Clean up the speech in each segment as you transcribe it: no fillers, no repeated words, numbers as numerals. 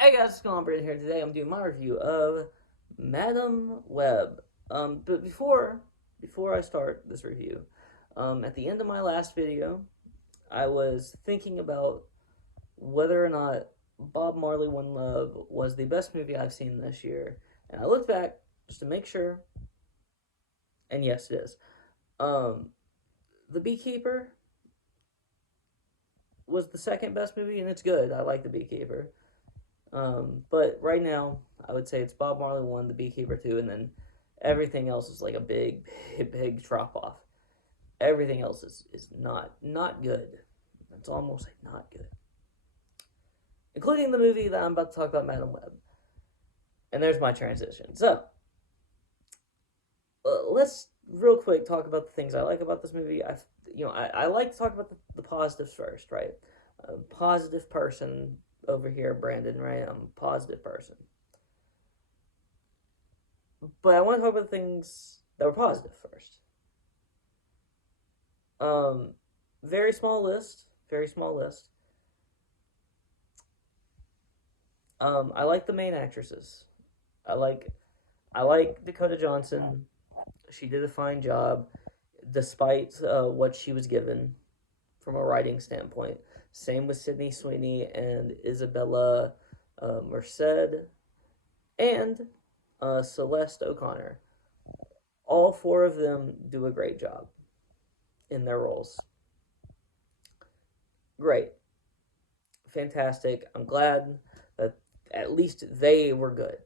Hey guys, what's going on? Brandon here. Today I'm doing my review of Madame Webb. But before I start this review, at the end of my last video, I was thinking about whether or not Bob Marley One Love was the best movie I've seen this year, and I looked back just to make sure, and yes, it is. Um, The Beekeeper was the second best movie, and it's good. I like The Beekeeper. But right now, I would say it's Bob Marley 1, The Beekeeper 2, and then everything else is like a big drop off. Everything else is not good. It's almost like not good. Including the movie that I'm about to talk about, Madame Web. And there's my transition. So, let's real quick talk about the things I like about this movie. I like to talk about the positives first, right? A positive person over here, Brandon, right? I'm a positive person. But I want to talk about the things that were positive first. Um, very small list. Very small list. I like the main actresses. I like I like Dakota Johnson. She did a fine job, despite what she was given from a writing standpoint. Same with Sydney Sweeney and Isabella Merced and Celeste O'Connor. All four of them do a great job in their roles. Great, fantastic. I'm glad that at least they were good.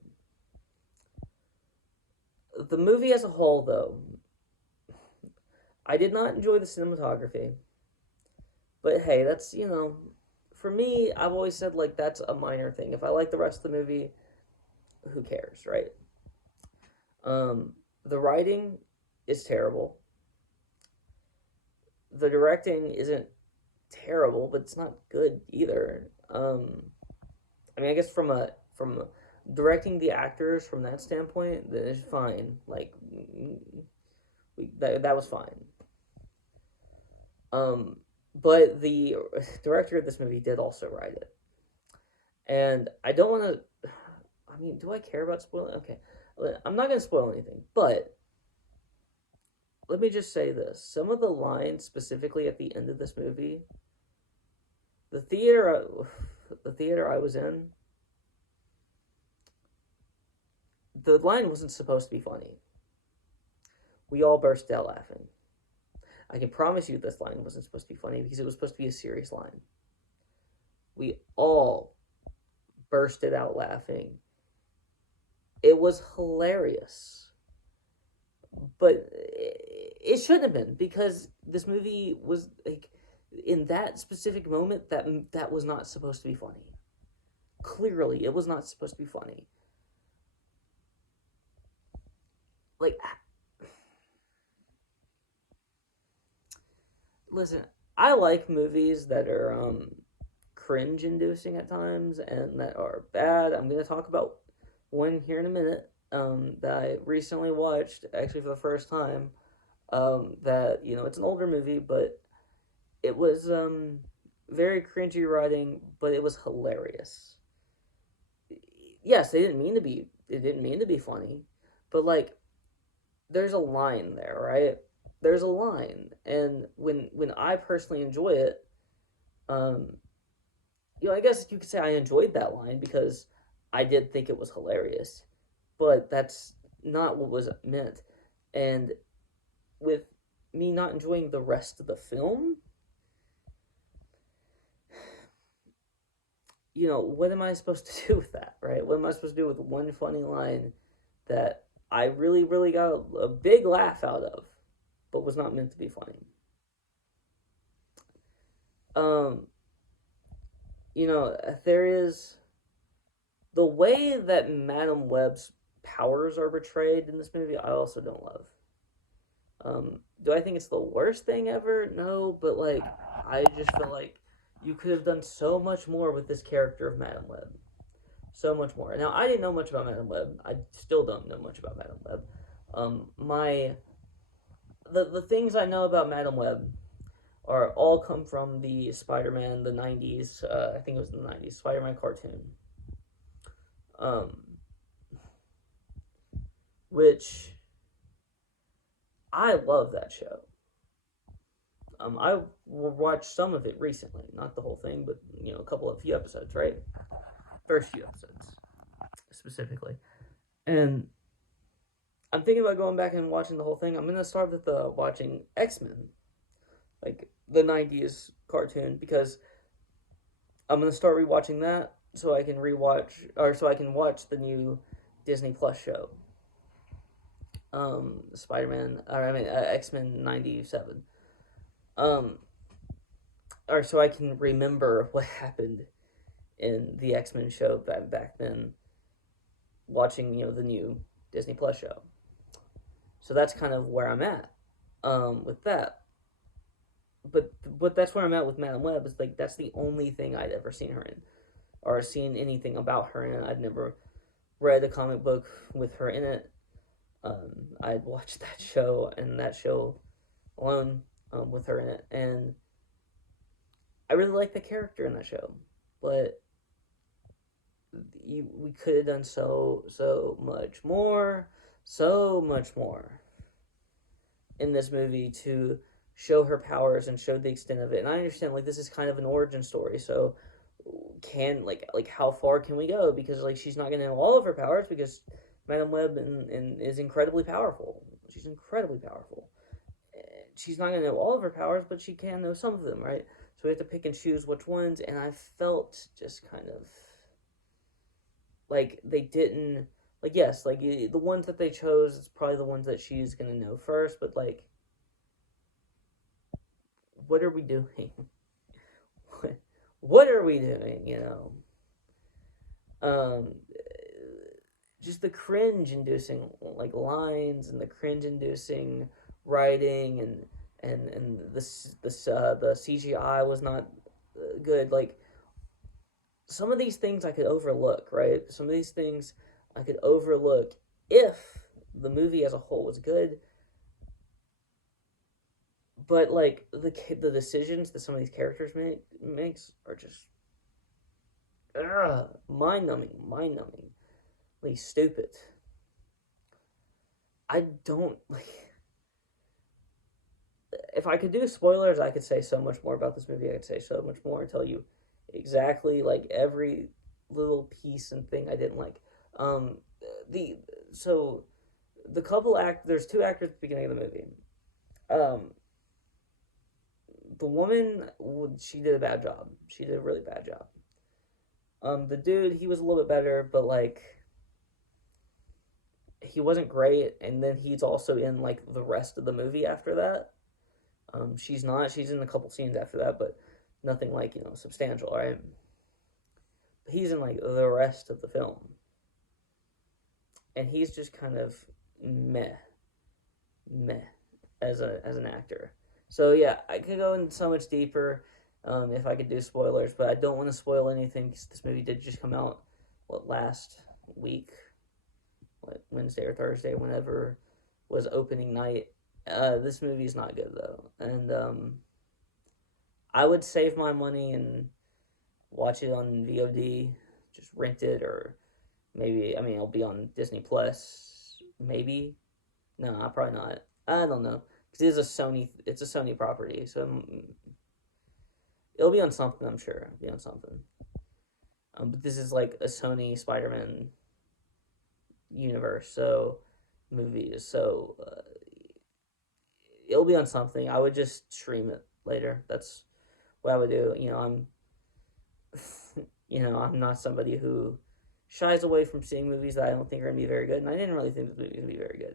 The movie as a whole, though, I did not enjoy the cinematography. But hey, for me, I've always said like that's a minor thing. If I like the rest of the movie, who cares, right? The writing is terrible. The directing isn't terrible, but it's not good either. I guess from directing the actors from that standpoint, then it's fine. Like that was fine. Um, but the director of this movie did also write it, and I don't want to. I mean, do I care about spoiling? Okay, I'm not going to spoil anything, but let me just say this: some of the lines, specifically at the end of this movie, the theater, the theater I was in, the line wasn't supposed to be funny. We all burst out laughing. I can promise you this line wasn't supposed to be funny because it was supposed to be a serious line. We all bursted out laughing. It was hilarious. But it shouldn't have been because this movie was like in that specific moment that was not supposed to be funny. Clearly, it was not supposed to be funny. Like listen, I like movies that are cringe inducing at times and that are bad. I'm going to talk about one here in a minute that I recently watched, actually for the first time. That, it's an older movie, but it was very cringy writing, but it was hilarious. Yes, it didn't mean to be funny, but like, there's a line there, right? There's a line, and when I personally enjoy it, um, I guess you could say I enjoyed that line because I did think it was hilarious, but that's not what was meant. And with me not enjoying the rest of the film, what am I supposed to do with that, right? What am I supposed to do with one funny line that I really, really got a big laugh out of, but was not meant to be funny? Um, there is the way that Madame Web's powers are portrayed in this movie. I also don't love. Do I think it's the worst thing ever? No, but like, I just feel like you could have done so much more with this character of Madame Web. So much more. Now, I didn't know much about Madame Web. I still don't know much about Madame Web. My the things I know about Madame Web are all come from the Spider-Man the '90s. I think it was the '90s Spider-Man cartoon. um, which I love that show. I watched some of it recently, not the whole thing, but a few episodes, right? First few episodes specifically, and I'm thinking about going back and watching the whole thing. I'm gonna start with watching X-Men, like the '90s cartoon, because I'm gonna start rewatching that so I can watch the new Disney Plus show, Spider-Man, or I mean X-Men '97, um, or so I can remember what happened in the X-Men show back then, watching the new Disney Plus show. So that's kind of where I'm at with that. But that's where I'm at with Madame Web. It's like that's the only thing I'd ever seen her in, or seen anything about her in it. I'd never read a comic book with her in it. I'd watched that show and that show alone with her in it, and I really like the character in that show. But we could have done so much more in this movie to show her powers and show the extent of it. And I understand like this is kind of an origin story, so can like how far can we go? Because like she's not gonna know all of her powers because Madame Web is incredibly powerful. She's incredibly powerful. She's not gonna know all of her powers, but she can know some of them, right? So we have to pick and choose which ones. And I felt just kind of like they didn't like yes, like the ones that they chose, it's probably the ones that she's gonna know first. But like, what are we doing? What are we doing? Um, just the cringe-inducing like lines and the cringe-inducing writing and the CGI was not good. Like some of these things I could overlook, right? Some of these things I could overlook if the movie as a whole was good. But like the decisions that some of these characters makes are just mind numbingly stupid. I don't like. If I could do spoilers, I could say so much more about this movie. I could say so much more and tell you exactly like every little piece and thing I didn't like. Um, the so the couple act there's two actors at the beginning of the movie. Um, the woman she did a bad job. She did a really bad job. The dude he was a little bit better, but like he wasn't great. And then he's also in like the rest of the movie after that. She's not. She's in a couple scenes after that, but nothing like substantial, right? He's in like the rest of the film, and he's just kind of meh, meh as an actor. So yeah, I could go in so much deeper if I could do spoilers, but I don't want to spoil anything because this movie did just come out last week, Wednesday or Thursday, whenever was opening night. This movie is not good though, and I would save my money and watch it on VOD, just rent it, or maybe it'll be on Disney Plus, maybe. No, probably not. I don't know because it's a Sony property, so it'll be on something. I'm sure it'll be on something. But this is like a Sony Spider-Man universe, so movies, so it'll be on something. I would just stream it later. That's what I would do. I'm not somebody who shies away from seeing movies that I don't think are gonna be very good, and I didn't really think this movie was gonna be very good.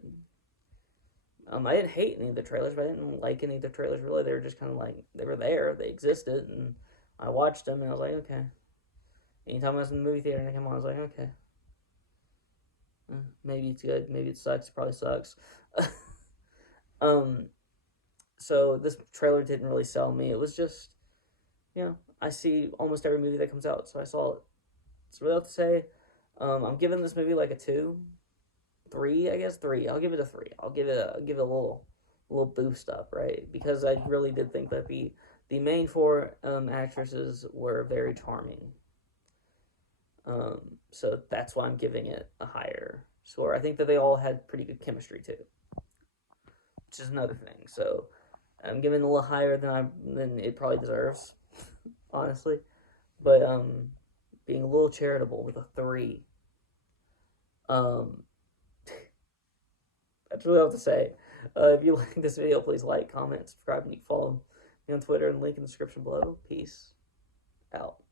I didn't hate any of the trailers, but I didn't like any of the trailers really. They were just kind of like they were there, they existed, and I watched them, and I was like, okay. Anytime I was in the movie theater and I came on, I was like, okay. Maybe it's good, maybe it sucks. It probably sucks. um, so this trailer didn't really sell me. It was just, I see almost every movie that comes out, so I saw it. It's really what to say. I'm giving this movie like a 2, 3, I guess 3. I'll give it a 3. I'll give it a little boost up, right? Because I really did think that the main four actresses were very charming. So that's why I'm giving it a higher score. I think that they all had pretty good chemistry too, which is another thing. So I'm giving it a little higher than it probably deserves, honestly. But being a little charitable with a 3. Um, that's really all I have to say. If you like this video, please like, comment, subscribe, and you can follow me on Twitter and link in the description below. Peace out.